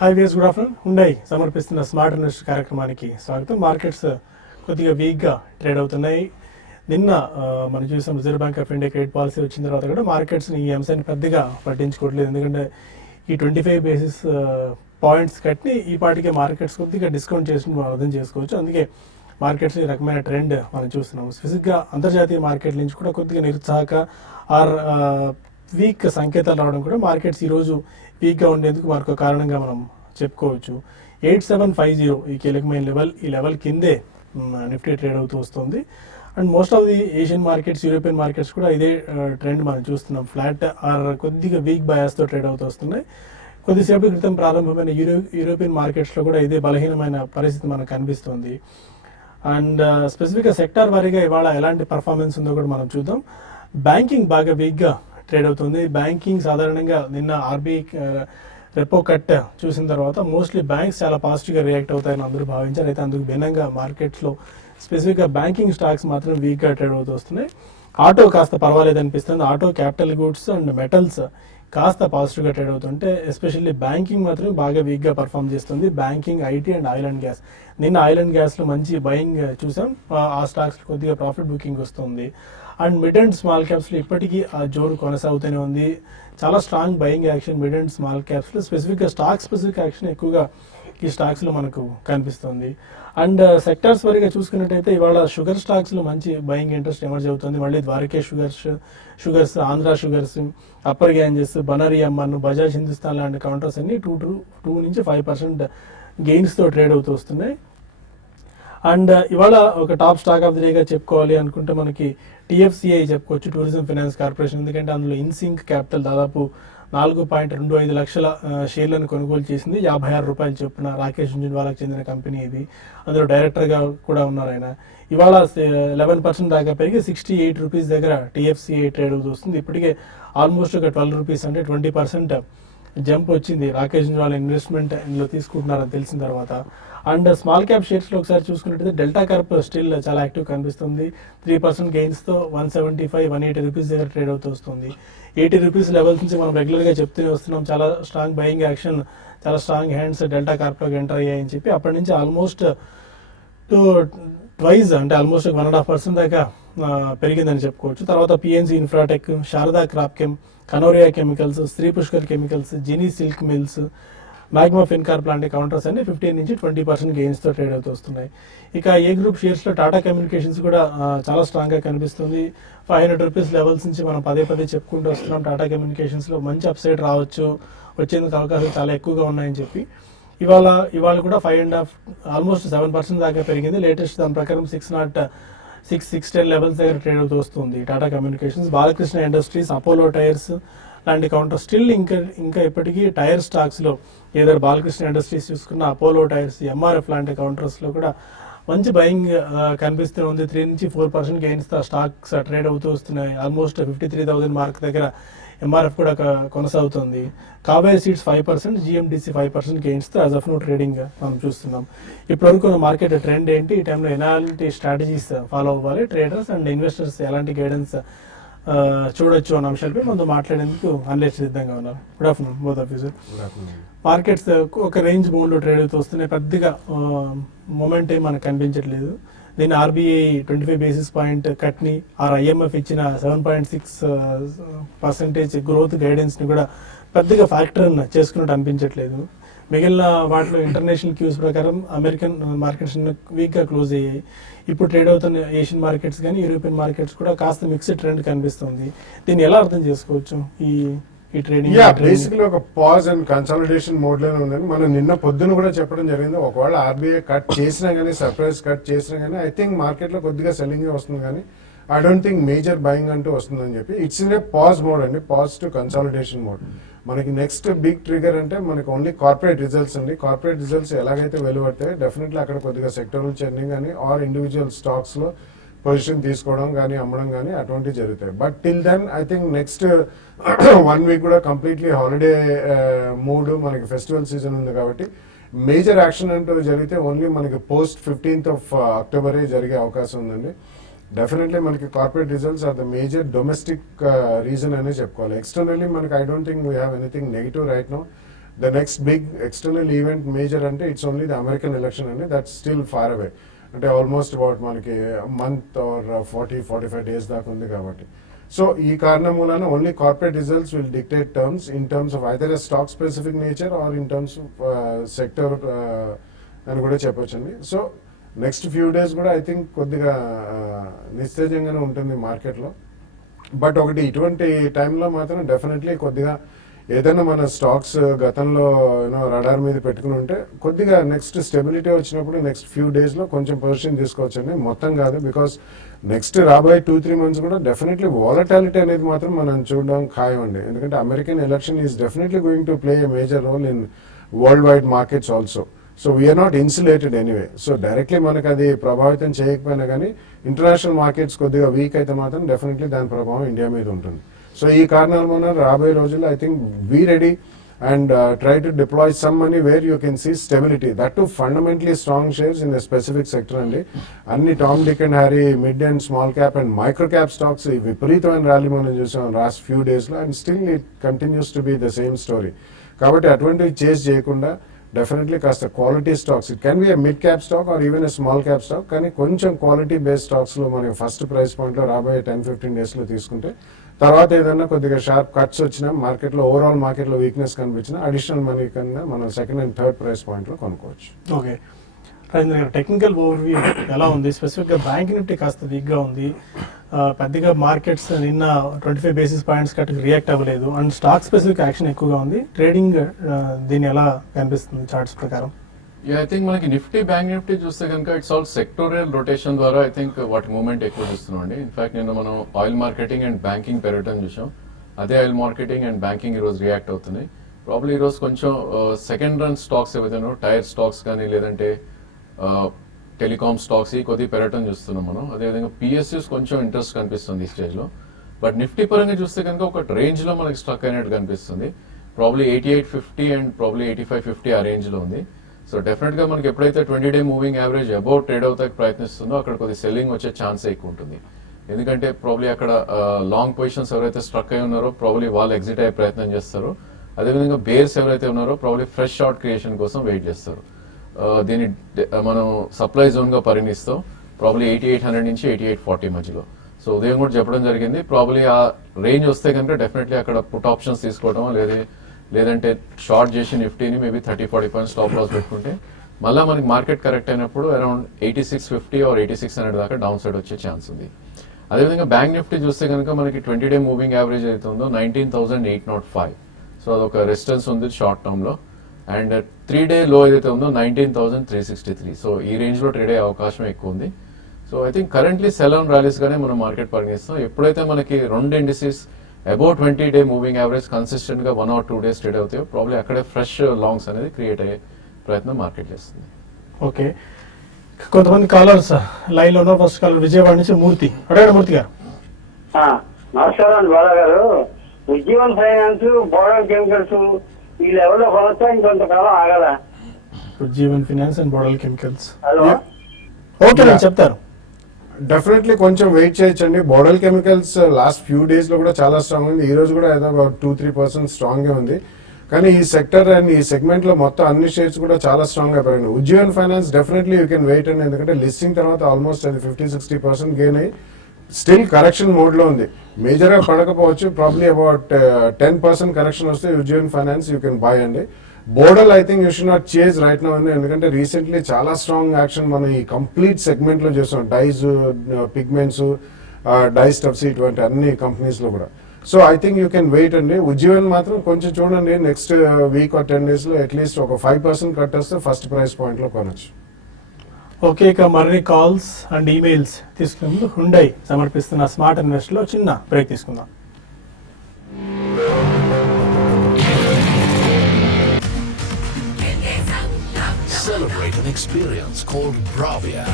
Hi వేస్ good afternoon. Hyundai సమర్పిస్తున్న smart invest కార్యక్రమానికి స్వాగతం. మార్కెట్స్ కొద్దిగా వీక్గా ట్రేడ్ అవుతున్నాయి. నిన్న మనం చూసాం reserve bank of India credit policy వచ్చిన తర్వాత కూడా మార్కెట్స్ని ఈ అంశాన్ని పెద్దగా పట్టించుకోవట్లేదు. ఎందుకంటే ఈ 25 బేసిస్ పాయింట్స్ కట్టి ఈ పాటికే మార్కెట్స్ కొద్దిగా డిస్కౌంట్ చేసి మనం అర్థం చేసుకోవచ్చు. అందుకే మార్కెట్స్ ఈ రకమైన ట్రెండ్ మనం చూస్తున్నాం. స్పెసిఫిక్గా అంతర్జాతీయ మార్కెట్ నుంచి కూడా కొద్దిగా నిరుత్సాహక ఆర్ వీక్ సంకేతాలు రావడం కూడా మార్కెట్స్ ఈరోజు వీక్గా ఉండేందుకు మరొక కారణంగా మనం చెప్పుకోవచ్చు. 8750 ఈ కీలకమైన లెవెల్, ఈ లెవెల్ కిందే నిఫ్టీ ట్రేడ్ అవుతూ వస్తుంది. And most of the Asian markets, European markets కూడా ఇదే ట్రెండ్ మనం చూస్తున్నాం. ఫ్లాట్ ఆర్ కొద్దిగా వీక్ బయాస్తో ట్రేడ్ అవుతూ వస్తున్నాయి. కొద్దిసేపటి క్రితం ప్రారంభమైన యూరోపియన్ మార్కెట్స్లో కూడా ఇదే బలహీనమైన పరిస్థితి మనకు కనిపిస్తుంది. అండ్ స్పెసిఫిక్గా సెక్టార్ వారీగా ఇవాళ ఎలాంటి పర్ఫార్మెన్స్ ఉందో కూడా మనం చూద్దాం. బ్యాంకింగ్ బాగా వీక్గా ట్రేడ్ అవుతుంది. బ్యాంకింగ్ సాధారణంగా నిన్న ఆర్బీఐ రెపో కట్ చూసిన తర్వాత మోస్ట్లీ బ్యాంక్స్ చాలా పాజిటివ్గా రియాక్ట్ అవుతాయని అందరూ భావించారు. అయితే అందుకు భిన్నంగా మార్కెట్స్లో స్పెసిఫిక్గా బ్యాంకింగ్ స్టాక్స్ మాత్రం వీక్గా ట్రేడ్ అవుతూ వస్తున్నాయి. ఆటో కాస్త పర్వాలేదు అనిపిస్తుంది. Auto, capital goods and metals కాస్త పాజిటివ్గా ట్రేడ్ అవుతుంటే ఎస్పెషల్లీ బ్యాంకింగ్ మాత్రం బాగా వీక్గా పర్ఫామ్ చేస్తుంది. Banking, IT and oil and gas. నిన్న ఆయిల్ అండ్ గ్యాస్లో మంచి బయింగ్ చూసాం. ఆ స్టాక్స్ కొద్దిగా ప్రాఫిట్ బుకింగ్ వస్తుంది. అండ్ మిడ్ అండ్ స్మాల్ క్యాప్స్లో ఇప్పటికీ ఆ జోరు కొనసాగుతూనే ఉంది. చాలా strong buying action mid and small క్యాప్స్లో. స్పెసిఫిక్గా స్పెసిఫిక్ యాక్షన్ ఎక్కువగా ఈ స్టాక్స్లో మనకు కనిపిస్తుంది. అండ్ సెక్టార్స్ వరకు చూసుకున్నట్టయితే ఇవాళ షుగర్ స్టాక్స్లో మంచి బయింగ్ ఇంట్రెస్ట్ ఎమర్జ్ అవుతుంది. మళ్ళీ ద్వారకే sugars, Andhra sugars, upper Ganges, Bannari Amman, Bajaj Hindusthan లాంటి కౌంటర్స్ అన్ని 2 నుంచి 5% గెయిన్స్తో ట్రేడ్ అవుతూ వస్తున్నాయి. అండ్ ఇవాళ ఒక టాప్ స్టాక్ ఆఫ్ ది డేగా చెప్పుకోవాలి అనుకుంటే మనకి టీఎఫ్సిఐ చెప్పుకోవచ్చు, టూరిజం ఫైనాన్స్ కార్పొరేషన్. ఎందుకంటే అందులో ఇన్సింక్ క్యాపిటల్ దాదాపు 4.25 లక్షల షేర్లను కొనుగోలు చేసింది. 56 రూపాయలు చొప్పున. రాకేష్ జుంజున్వాలాకు చెందిన కంపెనీ ఇది. అందులో డైరెక్టర్గా కూడా ఉన్నారు ఆయన. ఇవాళ 11% దాకా పెరిగి 68 రూపీస్ దగ్గర టీఎఫ్సిఐ ట్రేడ్ అవుతూ వస్తుంది. ఇప్పటికే ఆల్మోస్ట్ ఒక 12 రూపీస్ అంటే 20% జంప్ వచ్చింది. రాకేష్ జుంజున్వాలా ఇన్వెస్ట్మెంట్ ఇందులో తీసుకుంటున్నారని తెలిసిన తర్వాత. అండ్ స్మాల్ క్యాప్ షేర్స్లో ఒకసారి చూసుకున్నట్టయితే డెల్టా కార్ప్ స్టిల్ చాలా యాక్టివ్ కనిపిస్తుంది. 3% గెయిన్స్తో 175-180 రూపీస్ దగ్గర ట్రేడ్ అవుతూ వస్తుంది. 80 రూపీస్ లెవెల్స్ నుంచి మనం రెగ్యులర్గా చెప్తూనే వస్తున్నాం. చాలా స్ట్రాంగ్ బయింగ్ యాక్షన్, చాలా స్ట్రాంగ్ హ్యాండ్స్ డెల్టా కార్ప్లోకి ఎంటర్ అయ్యాయని చెప్పి అప్పటి నుంచి ఆల్మోస్ట్ ట్వైజ్ అంటే ఆల్మోస్ట్ 1.5% దాకా పెరిగిందని చెప్పుకోవచ్చు. తర్వాత PNC Infratech, Sharda Cropchem, Kanoria chemicals, Shri Pushkar chemicals, Gini silk mills, Magma Fincorp లాంటి కౌంటర్స్ అన్ని 15 నుంచి 20% గెయిన్స్తో ట్రేడ్ అవుతూ వస్తున్నాయి. ఇక ఏ గ్రూప్ షేర్స్లో టాటా కమ్యూనికేషన్స్ కూడా చాలా స్ట్రాంగ్గా కనిపిస్తుంది. 500 రూపీస్ లెవెల్స్ నుంచి మనం పదే చెప్పుకుంటూ వస్తున్నాం. టాటా కమ్యూనికేషన్స్లో మంచి అప్సైడ్ రావచ్చు, వచ్చేందుకు అవకాశాలు చాలా ఎక్కువగా ఉన్నాయని చెప్పి ఇవాళ కూడా 5.5 ఆల్మోస్ట్ 7% దాకా పెరిగింది. లేటెస్ట్ దాని ప్రకారం 610 లెవెల్స్ దగ్గర ట్రేడ్ అవుతూ వస్తుంది Tata communications. Balakrishna industries, Apollo tyres లాంటి కౌంటర్ స్టిల్ ఇంకా ఇప్పటికీ టైర్ స్టాక్స్లో ఏదైనా బాలకృష్ణ ఇండస్ట్రీస్ చూసుకున్న, అపోలో టైర్స్, ఎంఆర్ఎఫ్ లాంటి కౌంటర్స్లో కూడా మంచి బయింగ్ కనిపిస్తూ ఉంది. 3 నుంచి 4% గెయిన్స్తో స్టాక్స్ ట్రేడ్ అవుతూ వస్తున్నాయి. ఆల్మోస్ట్ 53,000 మార్క్ దగ్గర ఎంఆర్ఎఫ్ కూడా కొనసాగుతుంది. కావేరీ సీడ్స్ 5%, జిఎండిసి 5% గెయిన్స్తో యాజ్ ఆఫ్ నో ట్రేడింగ్ మనం చూస్తున్నాం. ఇప్పటివరకు మార్కెట్ ట్రెండ్ ఏంటి, ఈ టైంలో ఎలాంటి స్ట్రాటజీస్ ఫాలో అవ్వాలి, ట్రేడర్స్ అండ్ ఇన్వెస్టర్స్ ఎలాంటి గైడెన్స్ చూడొచ్చు అన్న అంశాలపై మనం మాట్లాడేందుకు అనలిస్ట్ సిద్ధంగా ఉన్నారు. Good afternoon both of you sir. Markets ఒక రేంజ్ బౌండ్లో ట్రేడ్ అవుతూ వస్తున్నాయి. పెద్దగా మూమెంట్ ఏం మనకు కనిపించట్లేదు. దీన్ని ఆర్బీఐ 25 బేసిస్ పాయింట్ కట్ని ఐఎంఎఫ్ ఇచ్చిన 7.6% గ్రోత్ గైడెన్స్ని కూడా పెద్దగా ఫ్యాక్టర్ చేసుకున్నట్టు అనిపించట్లేదు. మిగిలిన వాటిలో ఇంటర్నేషనల్ క్యూస్ ప్రకారం అమెరికన్ మార్కెట్స్ వీక్గా క్లోజ్ అయ్యాయి. ఇప్పుడు ట్రేడ్ అవుతున్న ఏషియన్ మార్కెట్స్ కానీ యూరోపియన్ మార్కెట్స్ కూడా కాస్త మిక్స్డ్ ట్రెండ్ కనిపిస్తుంది. దీన్ని ఎలా అర్థం చేసుకోవచ్చు ఈ ట్రేడింగ్? బేసిక్లీ ఒక పాజ్ అండ్ కన్సాలిడేషన్ మోడ్ లోనే ఉందని మనం నిన్న పొద్దున కూడా చెప్పడం జరిగింది. ఒకవేళ ఆర్బీఐ కట్ చేసినా కానీ, సర్ప్రైజ్ కట్ చేసినా కానీ ఐ థింక్ మార్కెట్ లో కొద్దిగా సెల్లింగ్ వస్తుంది, కానీ I don't think major buying అంటూ వస్తుందని చెప్పి. It's in a pause mode అండి, పాజ్ టు కన్సాలిడేషన్ మోడ్. మనకి నెక్స్ట్ బిగ్ ట్రిగర్ అంటే మనకి ఓన్లీ కార్పొరేట్ రిజల్ట్స్ అండి. కార్పొరేట్ రిజల్ట్స్ ఎలాగైతే వెలువడతాయి డెఫినెట్లీ అక్కడ కొద్దిగా సెక్టరల్ చర్నింగ్ కానీ ఆర్ ఇండివిజువల్ స్టాక్స్ లో పొజిషన్ తీసుకోవడం కానీ అమ్మడం కానీ అటువంటివి జరుగుతాయి. But till then I think next 1 week కూడా కంప్లీట్లీ హాలిడే మూడ్, మనకి ఫెస్టివల్ సీజన్ ఉంది కాబట్టి మేజర్ యాక్షన్ అంటూ జరిగితే ఓన్లీ మనకి పోస్ట్ 15th of October జరిగే అవకాశం ఉందండి. డెఫినెట్లీ మనకి corporate results are the major domestic reason అనే చెప్పుకోవాలి. ఎక్స్టర్నల్లీ మనకి I don't think we have anything negative right now. The next big external event major అంటే it's only the American election అండి, that's still far away. అంటే almost about మనకి month or 40-45 days దాకా ఉంది కాబట్టి. సో ఈ కారణం మూలన only corporate results will dictate terms in terms of either a stock specific nature or in terms of sector అని కూడా చెప్పొచ్చండి. సో నెక్స్ట్ ఫ్యూ డేస్ కూడా ఐ థింక్ కొద్దిగా నిస్తేజంగానే ఉంటుంది మార్కెట్లో. బట్ ఒకటి ఇటువంటి టైంలో మాత్రం డెఫినెట్లీ కొద్దిగా ఏదైనా మన స్టాక్స్ గతంలో రడార్ మీద పెట్టుకుని ఉంటే కొద్దిగా నెక్స్ట్ స్టెబిలిటీ వచ్చినప్పుడు నెక్స్ట్ ఫ్యూ డేస్లో కొంచెం పొజిషన్ తీసుకోవచ్చండి, మొత్తం కాదు. బికాస్ నెక్స్ట్ రాబోయే 2-3 months కూడా డెఫినెట్లీ వాలటాలిటీ అనేది మాత్రం మనం చూడడం ఖాయం అండి. ఎందుకంటే American election is definitely going to play a major role in world wide markets also. So we're not insulated anyway. So directly మనకు అది ప్రభావితం చేయకపోయినా కానీ ఇంటర్నేషనల్ మార్కెట్స్ కొద్దిగా వీక్ అయితే మాత్రం డెఫినెట్లీ దాని ప్రభావం ఇండియా మీద ఉంటుంది. సో ఈ కారణాల వల్ల రాబోయే రోజుల్లో I think be ready and try to deploy some money where you can see stability, that to fundamentally strong shares in the specific sector అండి. అన్ని Tom Dick and Harry mid and small cap and micro cap stocks విపరీతమైన rally మనం చూసాం last few డేస్లో, and still it continues to be the same story. కాబట్టి అటువంటివి chase చేయకుండా definitely కాస్త quality stocks, it can be a mid cap stock or even a small cap stock, కానీ కొంచెం క్వాలిటీ బేస్డ్ స్టాక్స్లో మనకి ఫస్ట్ ప్రైస్ పాయింట్లో రాబోయే 10-15 డేస్లో తీసుకుంటే తర్వాత ఏదైనా కొద్దిగా షార్ప్ కట్స్ వచ్చినా మార్కెట్లో ఓవరాల్ మార్కెట్లో వీక్నెస్ కనిపించినా అడిషనల్ మనీ కన్నా మనం సెకండ్ అండ్ థర్డ్ ప్రైస్ పాయింట్లో కొనుక్కోవచ్చు. ఓకే రాజేంద్ర గారు, టెక్నికల్ ఓవర్వ్యూ ఎలా ఉంది? స్పెసిఫిక్గా బ్యాంక్ నిఫ్టీ కాస్త వీక్గా ఉంది, పెద్దగా మార్కెట్స్ నిన్న 25 basis points కట్టుకు రియాక్ట్ అవ్వలేదు, అండ్ స్టాక్ స్పెసిఫిక్ యాక్షన్ ఎక్కువగా ఉంది. ట్రేడింగ్ దీన్ని ఎలా కనిపిస్తుంది చార్ట్స్ ప్రకారం? ఐ థింక్ మనకి నిఫ్టీ బ్యాంక్ నిఫ్టీ చూస్తే కనుక ఇట్స్ ఆల్ సెక్టోరియల్ రొటేషన్ ద్వారా ఐ థింక్ వాటి మూవ్మెంట్ ఎక్కువ చూస్తున్నాం అండి. ఇన్ఫాక్ట్ నిన్న మనం ఆయిల్ మార్కెటింగ్ అండ్ బ్యాంకింగ్ పెరగటం చూసాం, అదే ఆయిల్ మార్కెటింగ్ అండ్ బ్యాంకింగ్ ఈ రోజు రియాక్ట్ అవుతున్నాయి. ప్రాబ్లీ ఈ రోజు కొంచెం సెకండ్ రన్ స్టాక్స్ ఏవైతే టైర్ స్టాక్స్ కానీ లేదంటే టెలికామ్ స్టాక్స్ ఈ కొద్దిగా పెరగటం చూస్తున్నాం మనం. అదేవిధంగా పిఎస్యూస్ కొంచెం ఇంట్రెస్ట్ కనిపిస్తుంది ఈ స్టేజ్ లో. బట్ నిఫ్టీ పరంగా చూస్తే కనుక ఒక రేంజ్ లో మనకి స్టక్ అయినట్టు కనిపిస్తుంది. ప్రాబ్లీ 8850 అండ్ ప్రాబ్లీ 8550 ఆ రేంజ్ లో ఉంది. సో డెఫినెట్ గా మనకి ఎప్పుడైతే 20-day moving average above trade అవుతాకి ప్రయత్నిస్తుందో అక్కడ కొద్ది సెల్లింగ్ వచ్చే ఛాన్స్ ఎక్కువ ఉంటుంది. ఎందుకంటే ప్రాబ్లీ అక్కడ లాంగ్ పొజిషన్స్ ఎవరైతే స్ట్రక్ అయి ఉన్నారో ప్రాబ్లీ వాళ్ళు ఎగ్జిట్ అయ్యే ప్రయత్నం చేస్తారు. అదేవిధంగా బేర్స్ ఎవరైతే ఉన్నారో ప్రాబ్లీ ఫ్రెష్ షార్ట్ క్రియేషన్ కోసం వెయిట్ చేస్తారు. దీన్ని మనం సప్లై జోన్ గా పరిగణిస్తాం ప్రాబ్లీ 8800 నుంచి 8840 మధ్యలో. సో ఉదయం కూడా చెప్పడం జరిగింది, ప్రాబ్లీ ఆ రేంజ్ వస్తే కనుక డెఫినెట్లీ అక్కడ పుట్ ఆప్షన్స్ తీసుకోవడం లేదంటే షార్ట్ చేసి నిఫ్టీని మేబీ 30-40 పాయింట్స్ స్టాప్ లాస్ పెట్టుకుంటే మళ్ళీ మనకి మార్కెట్ కరెక్ట్ అయినప్పుడు అరౌండ్ 8650 ఆర్ 8600 దాకా డౌన్ సైడ్ వచ్చే ఛాన్స్ ఉంది. అదేవిధంగా బ్యాంక్ నిఫ్టీ చూస్తే కనుక మనకి 20-day మూవింగ్ యావరేజ్ అయితే ఉందో 19,805. సో అదొక రెసిస్టెన్స్ ఉంది షార్ట్ టర్మ్ లో. అండ్ 3-day లో ఏదైతే ఉందో 19,363. సో ఈ రేంజ్ లో ట్రేడ్ అయ్యే అవకాశం ఎక్కువ ఉంది. So I think currently sell on rallies గానే మనం మార్కెట్ పరిగణిస్తాం. ఎప్పుడైతే మనకి రెండు indices about 20-day moving average consistent గా 1 or 2 days ట్రేడ్ అవుతాయో ప్రాబ్లీ అక్కడే ఫ్రెష్ లాంగ్స్ అనేది క్రియేట్ అయ్యే ప్రయత్నం మార్కెట్ చేస్తుంది. ఓకే, కొంతమంది కాలర్స్ లైన్ లో ఉన్నారు. ఫస్ట్ కాలర్ విజయవాడ నుంచి మూర్తి. అడగండి మూర్తి గారు. నమస్కారం అండి బాలా గారు. ఉజ్జీవన్ ఫైనాన్స్, బోడల్ కెమికల్స్ ఈ లెవెల్లో కొనొచ్చా ఇంకొంతకాలం ఆగాల? Ujjivan finance and Bodal chemicals. Hello, okay నేను చెప్తారు. డెఫినెట్లీ కొంచెం వెయిట్ చేయొచ్చండి. Bodal chemicals last few days లో కూడా చాలా స్ట్రాంగ్ ఉంది. ఈ రోజు కూడా ఏదో 2-3% స్ట్రాంగ్ గా ఉంది. కానీ ఈ సెక్టర్ అండ్ ఈ సెగ్మెంట్ లో మొత్తం అన్ని షేర్స్ కూడా చాలా స్ట్రాంగ్ గా పెరిగినాయి. Ujjivan finance definitely you can wait అండి, ఎందుకంటే లిస్టింగ్ తర్వాత ఆల్మోస్ట్ అది 50-60% గెయిన్ అయ్యి స్టిల్ కరెక్షన్ మోడ్ లో ఉంది. మేజర్ గా పడకపోవచ్చు, ప్రాబ్లీ అబౌట్ 10% కరెక్షన్ వస్తే Ujjivan finance you can buy అండి. Bodal I think you should not chase right now అండి, ఎందుకంటే రీసెంట్లీ చాలా స్ట్రాంగ్ యాక్షన్ మనం ఈ కంప్లీట్ సెగ్మెంట్ లో చేస్తాం. డైస్, పిగ్మెంట్స్, డై స్టఫ్స్ ఇటువంటి అన్ని కంపెనీస్ లో కూడా. So I think you can wait అండి. ఉజ్జీవన్ మాత్రం కొంచెం చూడండి, నెక్స్ట్ వీక్ ఆర్ 10 days లో అట్లీస్ట్ ఒక 5% కట్ వస్తే ఫస్ట్ ప్రైస్ పాయింట్ లో కొనొచ్చు. ఓకే, ఇక మరిన్ని కాల్స్ అండ్ ఈమెయిల్స్ తీసుకునే ముందు హుండై సమర్పిస్తున్న స్మార్ట్ ఇన్వెస్ట్ లో చిన్న బ్రేక్ తీసుకుందాం. Celebrate an experience called Bravia.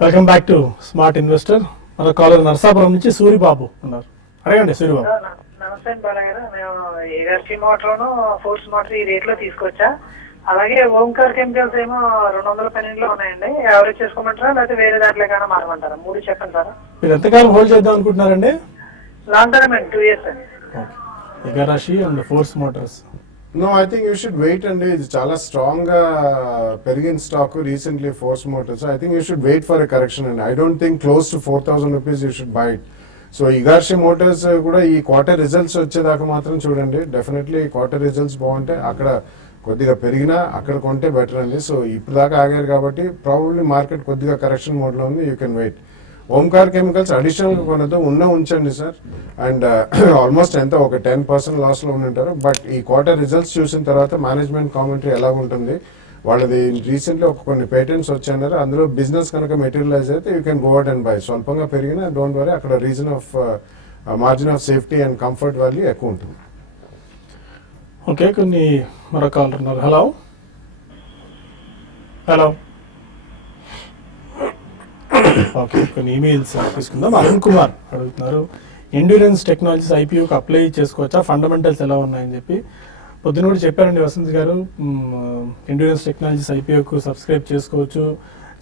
Welcome back to smart investor. మన కాలర్ నర్సాపురం నుంచి సూరిబాబు ఉన్నారు. అడగండి అలాగే ఓంకార్ కెమికల్స్ ఏమో 212 ఉన్నాయండి. యావరేజ్ చేసుకోమంటారా లేకపోతే వేరే దాంట్లో కన్నా మారమంటారా? 3 చెప్పండి సార్. మీరు ఎంతకాలం హోల్డ్ చేద్దాం అనుకుంటున్నారండి? లాంగ్ టర్మ్ అండి, 2 years అండి. Igarashi and Force Motors. No, I think you should wait అండి. ఇది చాలా స్ట్రాంగ్ గా పెరిగిన stock recently Force Motors. I think you should wait for a correction అండి. I don't think close to 4,000 rupees you should buy it. So Igarashi Motors కూడా ఈ quarter results వచ్చేదాకా మాత్రం చూడండి. డెఫినెట్లీ క్వార్టర్ రిజల్ట్స్ బాగుంటే అక్కడ కొద్దిగా పెరిగినా అక్కడ కొంటే బెటర్ అండి. సో ఇప్పుడు దాకా ఆగారు కాబట్టి ప్రాబబ్లీ మార్కెట్ కొద్దిగా కరెక్షన్ మోడ్ లో ఉంది. You can wait. Omkar chemicals additional గా కొనద్దు, ఉంచండి సార్. అండ్ ఆల్మోస్ట్ ఎంత ఒక 10% లాస్ లో ఉంటారు. బట్ ఈ క్వార్టర్ రిజల్ట్స్ చూసిన తర్వాత మేనేజ్మెంట్ కామెంటరీ ఎలా ఉంటుంది, వాళ్ళది రీసెంట్లీ కొన్ని పేటెంట్స్ వచ్చాయన్నారు. అందులో బిజినెస్ కనుక మెటీరియలైజ్ అయితే you can go out and by. స్వల్పంగా పెరిగినా డోంట్ వరీ, అక్కడ reason of margin of safety and comfort value ఎక్కువ ఉంటుంది. ఓకే, కొన్ని మరొక కాలర్ ఉన్నారు. Hello hello. ఓకే, కొన్ని ఈమెయిల్స్ తీసుకుందాం. అరుణ్ కుమార్ అడుగుతున్నారు, ఎండ్యూరెన్స్ టెక్నాలజీస్ ఐపీఓకి అప్లై చేసుకోవచ్చా, ఫండమెంటల్స్ ఎలా ఉన్నాయని చెప్పి. పొద్దున కూడా చెప్పారండి వసంత్ గారు, ఎండ్యూరెన్స్ టెక్నాలజీస్ ఐపీఓకు సబ్స్క్రైబ్ చేసుకోవచ్చు,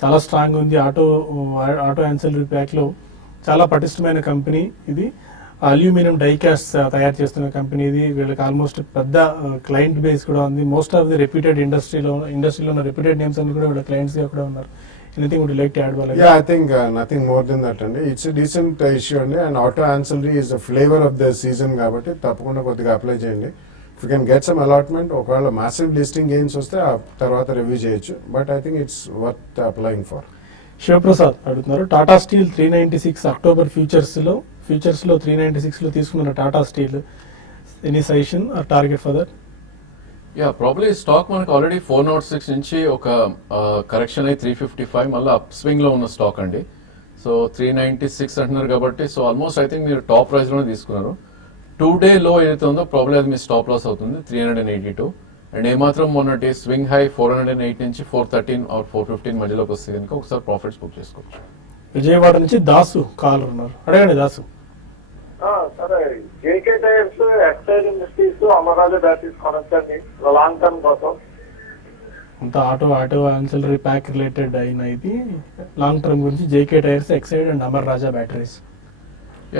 చాలా స్ట్రాంగ్ ఉంది. ఆటో యాన్సిలరీ ప్యాక్లో చాలా పటిష్టమైన కంపెనీ ఇది. అల్యూమినియం డైకాస్ట్ తయారు చేస్తున్న కంపెనీ ఇది. వీళ్ళకి ఆల్మోస్ట్ పెద్ద క్లయింట్ బేస్ కూడా ఉంది. మోస్ట్ ఆఫ్ ది రెప్యూటెడ్ ఇండస్ట్రీలో ఉన్న రెప్యూటెడ్ నేమ్స్ అన్ని కూడా వీళ్ళ క్లయింట్స్ గా కూడా ఉన్నారు. Anything would like to add? Yeah, I think nothing more than that అండి. ఇట్స్ a decent issue అండి. And auto ancillary is the flavor of the season కాబట్టి తప్పకుండా కొద్దిగా అప్లై చేయండి. If you can get some allotment, ఒకవేళ massive listing gains వస్తే ఆ తర్వాత రివ్యూ చేయొచ్చు. But I think it's worth applying for. Shivaprasad అడుగుతున్నారు, టాటా స్టీల్ 396 అక్టోబర్ ఫ్యూచర్స్ లో 396 లో తీసుకున్న Tata steel, any suggestion are target for that? Yeah, probably stock మనకు ఆల్రెడీ 406 నుంచి ఒక కరెక్షన్ అయి 355 మళ్ళీ అప్ స్వింగ్ లో ఉన్న స్టాక్ అండి. సో 396 అంటున్నారు కాబట్టి, సో ఆల్మోస్ట్ ఐ థింక్ మీరు టాప్ ప్రైస్ లోనే తీసుకున్నారు. 2 డే లో ఏదైతే ఉందో ప్రాబ్లీ అది మీ స్టాప్ లాస్ అవుతుంది 382. అండ్ ఏమాత్రం మొన్నటి స్వింగ్ హై 408 నుంచి 413 ఆర్ 415 మధ్యలోకి వస్తే కనుక ఒకసారి ప్రాఫిట్స్ బుక్ చేసుకోవచ్చు. విజయవాడ నుంచి దాసు కాలర్ ఉన్నారు, అడగండి దాసు. సరే, JK tyres, Exide industries, Amararaja batteries కొనొచ్చండి లాంగ్ టర్మ్ కోసం. అంత ఆటో యాన్సిలరీ ప్యాక్ రిలేటెడ్ అయిన ఇది లాంగ్ టర్మ్ గురించి JK tyres, Exide and Amar Raja batteries.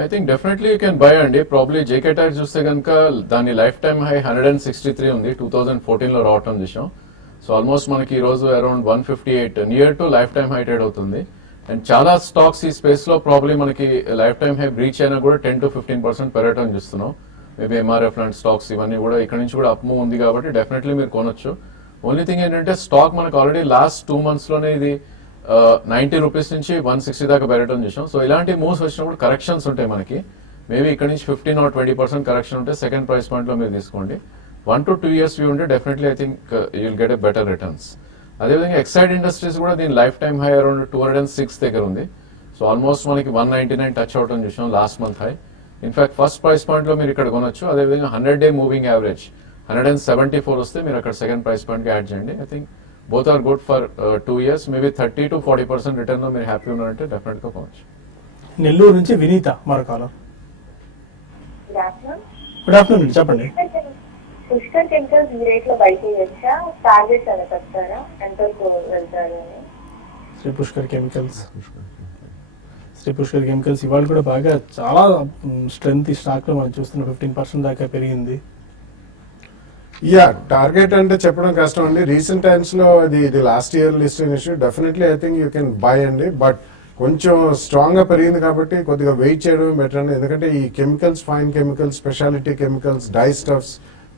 I think definitely you can buy అండి. ప్రాబ్లీ జేకే టైర్ చూస్తే కనుక దాని లైఫ్ టైమ్ హై 163 ఉంది, 2014 లో రావటం చూసాం. సో ఆల్మోస్ట్ మనకి ఈ రోజు around 158 near to life time high trade అవుతుంది. అండ్ చాలా స్టాక్స్ ఈ స్పేస్ లో ప్రాబ్లీ మనకి లైఫ్ టైమ్ హై బ్రీచ్ అయినా కూడా 10 to 15% పెరగటం చూస్తున్నాం. మేబీ ఎంఆర్ఎఫ్ లాంటి స్టాక్స్ ఇవన్నీ కూడా ఇక్కడ నుంచి కూడా అప్ మూవ్ ఉంది కాబట్టి డెఫినెట్లీ మీరు కొనొచ్చు. ఓన్లీ థింగ్ ఏంటంటే స్టాక్ మనకు ఆల్రెడీ లాస్ట్ 2 months లోనే ఇది 90 రూపీస్ నుంచి 160 దాకా పెరగటం చూసాం. సో ఇలాంటి మూవ్స్ వచ్చినప్పుడు కరెక్షన్స్ ఉంటాయి మనకి. మేబీ ఇక్కడ నుంచి 15 or 20% కరెక్షన్ ఉంటే సెకండ్ ప్రైస్ పాయింట్ లో మీరు తీసుకోండి. 1 to 2 years వ్యూ ఉంటే definitely I think you will get a better returns. అదేవిధంగా ఎక్సైడ్ ఇండస్ట్రీస్ కూడా దీని లైఫ్ టైమ్ హై అరౌండ్ 206 దగ్గర ఉంది. సో ఆల్మోస్ట్ మనకి 199 టచ్ అవటం చూసాం last month high. In fact first price point లో మీరు ఇక్కడ కొనొచ్చు. అదేవిధంగా 100-day మూవింగ్ యావరేజ్ 174 వస్తే మీరు అక్కడ సెకండ్ ప్రైస్ పాయింట్ కి యాడ్ చేయండి. I think both are good for 2 years. Maybe 30 to 40% return లో మీరు హ్యాపీ ఉన్నారంటే డెఫినెట్ గా కొనొచ్చు. నెల్లూరు నుంచి వినీత మరొక. గుడ్ ఆఫ్టర్నూన్, చెప్పండి. పుష్కర్ కెమికల్స్ ఈ రేట్ లో బై చేయొచ్చా? టార్గెట్స్ అలా చెప్తారా, ఎంతకు వెళ్తారు అని? శ్రీ పుష్కర్ కెమికల్స్ ఇవాళ కూడా బాగా చాలా స్ట్రెంత్ ఈ స్టాక్ లో మనం చూస్తున్న 15% దాకా పెరిగింది. యా, టార్గెట్ అంటే చెప్పడం కష్టం అండి. రీసెంట్ టైమ్స్ లో ఇది last year list issue. Definitely I think you can buy అండి. బట్ కొంచెం స్ట్రాంగ్ గా పెరిగింది కాబట్టి కొద్దిగా వెయిట్ చేయడం బెటర్ అండి. ఎందుకంటే ఈ chemicals, fine chemicals, speciality chemicals, dye stuffs,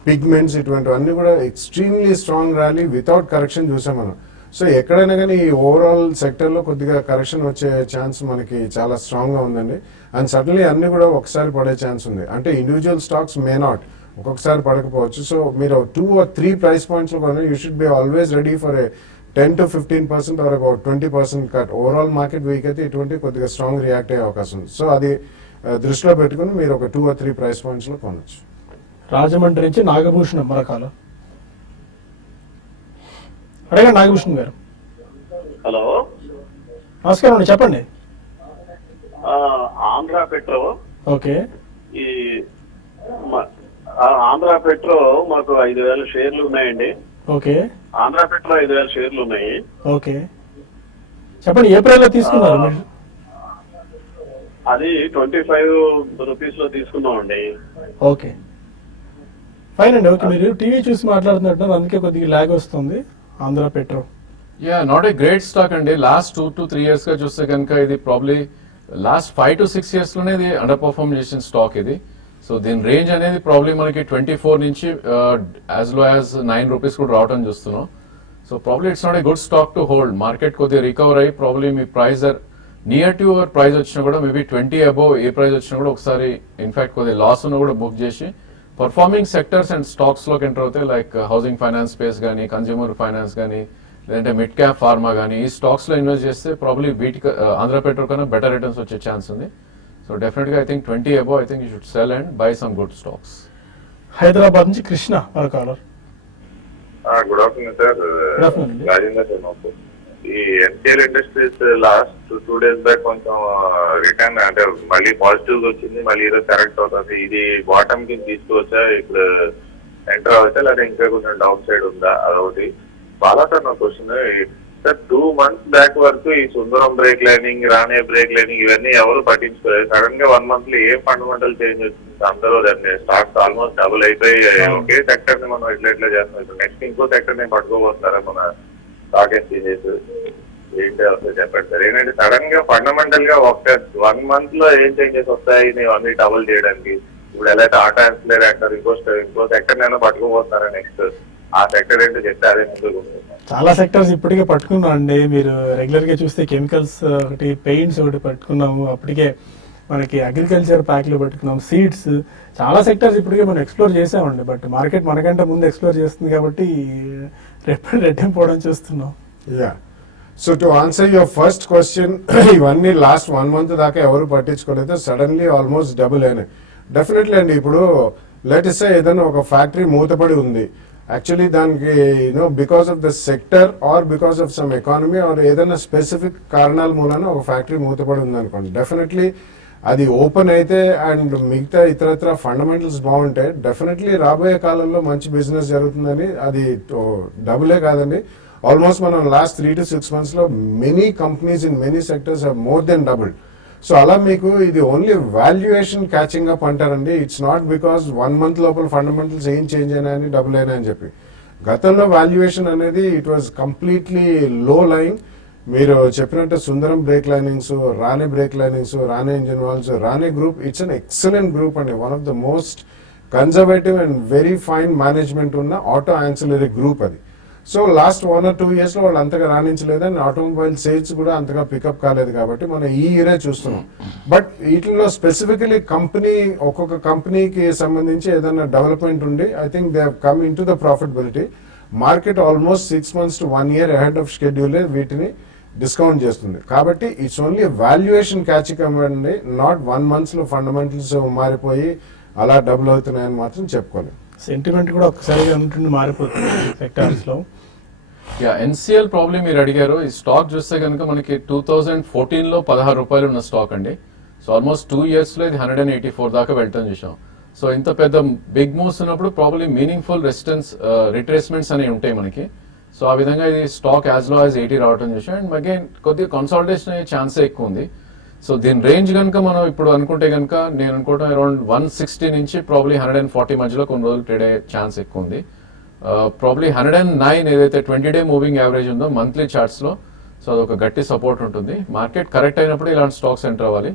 pigments, ఇటువంటివన్నీ కూడా extremely strong rally without correction చూసాం మనం. సో ఎక్కడైనా కానీ ఈ ఓవరాల్ సెక్టర్ లో కొద్దిగా కరెక్షన్ వచ్చే ఛాన్స్ మనకి చాలా స్ట్రాంగ్ గా ఉందండి. అండ్ సడన్లీ అన్ని కూడా ఒకసారి పడే ఛాన్స్ ఉంది. అంటే ఇండివిజువల్ స్టాక్స్ మే నాట్, ఒక్కొక్కసారి పడకపోవచ్చు. సో మీరు 2 or 3 ప్రైస్ పాయింట్స్ లో కొన్నా you should be always ready for a 10 to 15% or about 20% cut. Overall market weak అయితే ఇటువంటి కొద్దిగా స్ట్రాంగ్ రియాక్ట్ అయ్యే అవకాశం ఉంది. సో అది దృష్టిలో పెట్టుకుని మీరు ఒక 2 or 3 ప్రైస్ పాయింట్స్ లో కొనొచ్చు. రాజమండ్రి నుంచి నాగభూషణం మరొక. అడగండి నాగభూషణ్ గారు. హలో, నమస్కారం అండి, చెప్పండి. ఆంధ్ర పెట్రో. ఓకే. ఈ ఆంధ్ర పెట్రో మాకు 5,000 షేర్లు ఉన్నాయండి. ఓకే ఆంధ్రపేటలో 5,000 షేర్లు ఉన్నాయి. ఓకే చెప్పండి ఏ ప్రైస్ లో తీసుకున్నారు మీరు? అది 25 రూపీస్ లో తీసుకున్నామండి. ఓకే ఫైన్ అండి. ఓకే మీరు టీవీ చూసి మాట్లాడుతున్నట్టు అందుకే కొద్దిగా లాగ్ వస్తుంది. Andhra Petro yeah not a great stock అండి. లాస్ట్ 2 to 3 years గా చూస్తే కనుక ఇది ప్రాబ్లీ లాస్ట్ 5 to 6 years లోనే ఇది అండర్ పర్ఫార్మ్ చేసిన స్టాక్ ఇది. సో దీని రేంజ్ అనేది ప్రాబ్లీ మనకి 24 నుంచి యాజ్ లో యాజ్ 9 రూపీస్ కూడా రావడం చూస్తున్నాం. So probably it's not a good stock to hold. Market కొద్దిగా రికవర్ అయ్యి probably me price near to your price వచ్చినా కూడా మేబీ 20 అబోవ్ ఏ ప్రైస్ వచ్చినా కూడా ఒకసారి ఇన్ఫాక్ట్ కొద్దిగా లాస్ ఉన్న కూడా బుక్ చేసి పర్ఫార్మింగ్ సెక్టర్స్ అండ్ స్టాక్స్ లోకి ఎంటర్ అవుతాయి. లైక్ హౌసింగ్ ఫైనాన్స్ స్పేస్ కానీ, కన్స్యూమర్ ఫైనాన్స్ కానీ, లేదంటే మిడ్ క్యాప్ ఫార్మా కానీ ఈ స్టాక్స్ లో ఇన్వెస్ట్ చేస్తే ప్రాబ్లీ వీటికి ఆంధ్ర పెట్రో కన్నా బెటర్ రిటర్న్స్ వచ్చే ఛాన్స్ ఉంది. సో డెఫినెట్ గా I think 20 above I think you should sell and buy some good stocks. Hyderabad నుంచి కృష్ణ మన కాలర్. Good afternoon sir. Rajendra sir. ఈ NCL industries last 2 days back కొంచెం రిటర్న్ అంటే మళ్ళీ పాజిటివ్ గా వచ్చింది, మళ్ళీ ఏదో కరెక్ట్ అవుతుంది. ఇది బాటమ్ కి తీసుకోవచ్చా, ఇప్పుడు ఎంటర్ అవ్వచ్చా, లేదా ఇంకా కొంచెం డౌన్ సైడ్ ఉందా? అదొకటి. చాలా సార్ నా క్వశ్చన్ సార్, 2 months బ్యాక్ వరకు ఈ సుందరం బ్రేక్ లైనింగ్, రానే బ్రేక్ లైనింగ్ ఇవన్నీ ఎవరు పట్టించుకోలేదు. సడన్ గా 1 month లో ఏ ఫండమెంటల్ చేంజ్ వచ్చింది? అందరూ దాన్ని స్టాక్స్ ఆల్మోస్ట్ డబుల్ అయిపోయి ఒకే సెక్టర్ ని మనం ఇట్లా చేస్తున్నాం. నెక్స్ట్ ఇంకో సెక్టర్ ని పట్టుకోబోతున్నారా మన స్టాక్ ఎక్స్చేంజెస్? ఏంటి అసలు చెప్పండి సార్. ఏంటంటే సడన్ గా ఫండమెంటల్ గా 1 month లో ఏం చేంజెస్ వస్తాయి అన్ని డబుల్ చేయడానికి? ఇప్పుడు ఎలా టాటా ఎన్సిలర్ అంటారు, ఇంకో సెక్టర్ నేను పట్టుకోబోతున్నారా నెక్స్ట్? ఆ సెక్టర్ ఏంటో చెప్తే అదే ముందుకు ఉంటుంది. చాలా సెక్టర్స్ ఇప్పటికే పట్టుకున్నాం అండి. మీరు రెగ్యులర్ గా చూస్తే కెమికల్స్ ఒకటి, పెయింట్స్ ఒకటి పట్టుకున్నాము. అప్పటికే మనకి అగ్రికల్చర్ ప్యాక్లు పట్టుకున్నాం, సీడ్స్, చాలా సెక్టర్స్ ఇప్పటికే మనం ఎక్స్ప్లోర్ చేసామండి. బట్ మార్కెట్ మనకంటే ముందు ఎక్స్ప్లోర్ చేస్తుంది కాబట్టి రెట్టింపోవడం చూస్తున్నాం. Yeah so to answer your first question, ఇవన్నీ లాస్ట్ 1 month దాకా ఎవరు పట్టించుకోలేదు. సడన్లీ ఆల్మోస్ట్ డబుల్ అయినాయి. డెఫినెట్లీ అండి. ఇప్పుడు లెట్స్ సే ఏదైనా ఒక ఫ్యాక్టరీ మూతపడి ఉంది, యాక్చువల్లీ దానికి because of the sector are because of some economy are ఏదైనా స్పెసిఫిక్ కారణాల మూలన ఒక ఫ్యాక్టరీ మూతపడి ఉంది అనుకోండి, డెఫినెట్లీ అది ఓపెన్ అయితే అండ్ మిగతా ఇతరత్ర ఫండమెంటల్స్ బాగుంటాయి, డెఫినెట్లీ రాబోయే కాలంలో మంచి బిజినెస్ జరుగుతుందని. అది డబులే కాదండి, ఆల్మోస్ట్ మనం లాస్ట్ 3 to 6 months లో many companies in many sectors have more then doubled. So అలా మీకు ఇది ఓన్లీ వాల్యుయేషన్ క్యాచింగ్ అప్ అంటారండి. ఇట్స్ నాట్ బికాస్ 1 month లోపల ఫండమెంటల్స్ ఏం చేంజ్ అయినాయని డబుల్ అయినా అని చెప్పి. గతంలో వాల్యుయేషన్ అనేది ఇట్ వాజ్ కంప్లీట్లీ లో లైన్. మీరు చెప్పినట్టు Sundaram brake linings, Rane brake linings, Rane engine valves, Rane group it's an excellent group అండి. One of the most conservative and very fine management ఉన్న ఆటో యాన్సిలరీ గ్రూప్ అది. సో లాస్ట్ 1 or 2 years లో వాళ్ళు అంతగా రాణించలేదు and automobile sales కూడా అంతగా పికప్ కాలేదు కాబట్టి మనం ఈ ఇయరే చూస్తున్నాం. బట్ వీటిలో స్పెసిఫికలీ ఒక్కొక్క కంపెనీకి సంబంధించి ఏదైనా డెవలప్మెంట్ ఉండి I think they have come in to the profitability. Market almost 6 months to 1 year ahead of schedule వీటిని డిస్కౌంట్ చేస్తుంది. కాబట్టి ఇట్స్ ఓన్లీ వాల్యుయేషన్ క్యాచింగ్ అండి, నాట్ 1 month లో ఫండమెంటల్స్ మారిపోయి అలా డబుల్ అవుతున్నాయని మాత్రం చెప్పుకోలేదు. సెంటిమెంట్ కూడా ఒక్కసారిగా ఉంటుంది, మారిపోతుంది సెక్టార్స్ లో. యా ఎన్సిఎల్ ప్రాబ్లమ్ మీరు అడిగారు. ఈ స్టాక్ చూస్తే కనుక మనకి 2014 లో 16 రూపాయలు ఉన్న స్టాక్ అండి. సో ఆల్మోస్ట్ 2 years లో ఇది 184 దాకా వెళ్ళటం చూసాం. సో ఇంత పెద్ద బిగ్ మూవ్స్ ఉన్నప్పుడు ప్రాబ్లీ మీనింగ్ఫుల్ రెసిస్టెన్స్ రిట్రేస్మెంట్స్ అనేవి ఉంటాయి మనకి. సో ఆ విధంగా ఇది స్టాక్ యాజ్ లో యాజ్ 80 రావటం చూసాం. అండ్ అగైన్ కొద్దిగా కన్సాలిడేషన్ అయ్యే ఛాన్సే ఎక్కువ ఉంది. సో దీని రేంజ్ కనుక మనం ఇప్పుడు అనుకుంటే కనుక నేను అనుకుంటాం అరౌండ్ 160 నుంచి ప్రాబ్లీ 140 మధ్యలో కొన్ని రోజులు ట్రేడ్ అయ్యే ఛాన్స్ ఎక్కువ ఉంది. ప్రాబ్లీ 109 ఏదైతే 20-day మూవింగ్ యావరేజ్ ఉందో మంత్లీ చార్ట్స్ లో, సో అదొక గట్టి సపోర్ట్ ఉంటుంది. మార్కెట్ కరెక్ట్ అయినప్పుడు ఇలాంటి స్టాక్స్ ఎంటర్ అవ్వాలి.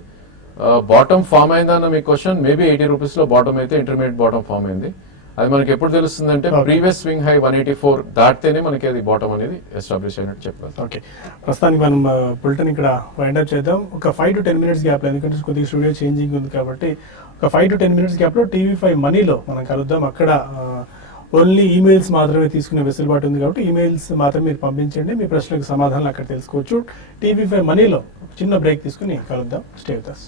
బాటమ్ ఫామ్ అయిందన్న మీ క్వశ్చన్, మేబీ 80 రూపీస్ లో బాటమ్ అయితే ఇంటర్మీడియట్ బాటమ్ ఫామ్ అయింది. అది మనకి ఎప్పుడు తెలుస్తుంది అంటే ప్రీవియస్ స్వింగ్ హై 184 దాటితేనే మనకి అది బాటమ్ అనేది ఎస్టాబ్లిష్ అయినట్టు చెప్పారు. ఓకే ప్రస్తుతానికి మనం బులెటిన్ ఇక్కడ వైండ్ అప్ చేద్దాం. ఒక 5 to 10 minutes గ్యాప్, ఎందుకంటే కొద్దిగా స్టూడియో చేంజింగ్ ఉంది కాబట్టి ఒక 5 to 10 minutes గ్యాప్ లో TV5 మనీలో మనం కలుద్దాం. అక్కడ ఓన్లీ ఈమెయిల్స్ మాత్రమే తీసుకునే వెసులుబాటు ఉంది కాబట్టి ఈమెయిల్స్ మాత్రమే మీరు పంపించండి, మీ ప్రశ్నలకు సమాధానాలు అక్కడ తెలుసుకోవచ్చు. TV5 మనీలో చిన్న బ్రేక్ తీసుకుని కలుద్దాం. Stay with us.